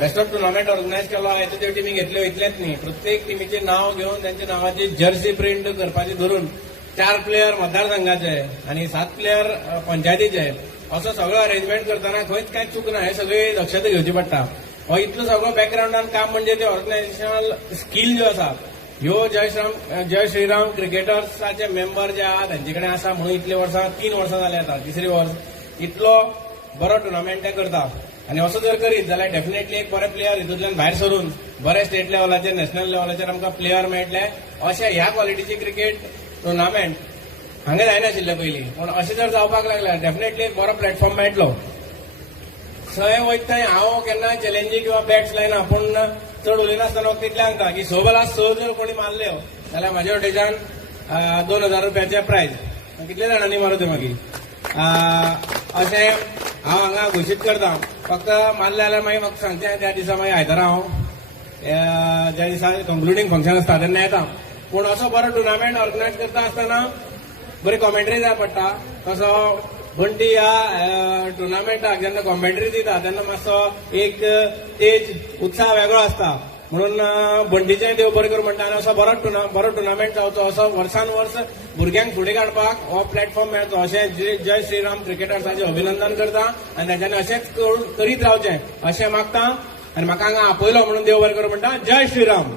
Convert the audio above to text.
Best of tournament organise केलो हांवें त्यो टिमी घेतल्यो इतलेंच न्ही. प्रत्येक टिमीचें नाव घेवन त्यांच्या नावाची जर्सी प्रिंट करपाची धरून 4 प्लेयर मतदारसंघाचे आणि 7 प्लेयर पंचायतीचे असो सगळो अरेंजमेंट करताना खंयच कांय चूक ना. हे सगळी दक्षता घेवची पडटा. हो इतलो सगळो बॅकग्राऊंडान काम म्हणजे ते ऑर्गनायझेशनल स्कील ज्यो आसा ह्यो जय श्रीराम क्रिकेटर्साचे मेंबर जे आहा तांचे कडेन आसा म्हणून इतले वर्सां 3 वर्सां जाले आता 3री वर्स इतलो बरो टुर्नामेंट ते करता. आणि असो जर करीत जाल्यार डेफिनेटली एक बरे प्लेयर हितूंतल्यान भायर सरून बरे स्टेट लेवलाचेर नॅशनल लेवलाचेर आमकां प्लेयर मेळटले. अशे ह्या क्वॉलिटीची क्रिकेट टुर्नामेंट हांगा जायनाशिल्ले पयलीं. पूण अशें जर जावपाक लागल्यार डेफिनेटली एक बरो प्लॅटफॉर्म मेळटलो. थंय वयता हांव केन्ना चॅलेंजी किंवा बॅट्स लायना. पूण चड उलयनासतना तितलें सांगता की 6 बॉलाक 6 जर कोणी मारल्यो जाल्यार म्हाज्या वटेच्यान 2000 रुपयाचे प्रायज. कितले जाणांनी मारूं ते मागीर अशें हांव हांगा घोशीत करता. फक्त मारले जाल्यार मागीर म्हाका सांगचें त्या दिसा मागीर आयतारा हांव ज्या दिसा कंक्लुडींग फंक्शन आसता तेन्ना येता. पूण असो बरो टुर्नामेंट ऑर्गनायज करता आसतना बरी कॉमेंट्री जाय पडटा. तसो बंटी ह्या टुर्नामेंटाक जेन्ना कॉमेंट्री दिता तेन्ना मातसो एक तेज उत्साह वेगळो आसता. म्हणून बंटीचेंय देव बरें कर म्हणटा. आनी असो बरो टुर्नामेंट जावचो असो वर्सान वर्स भुरग्यांक फुडें काडपाक हो प्लॅटफॉर्म मेळचो अशें जय श्रीराम क्रिकेटर्साचें अभिनंदन करता. आनी तांच्यांनी अशेंच करीत रावचें अशें मागता. आनी म्हाका हांगा आपयलो म्हणून देव बरें कर म्हणटा. जय श्रीराम.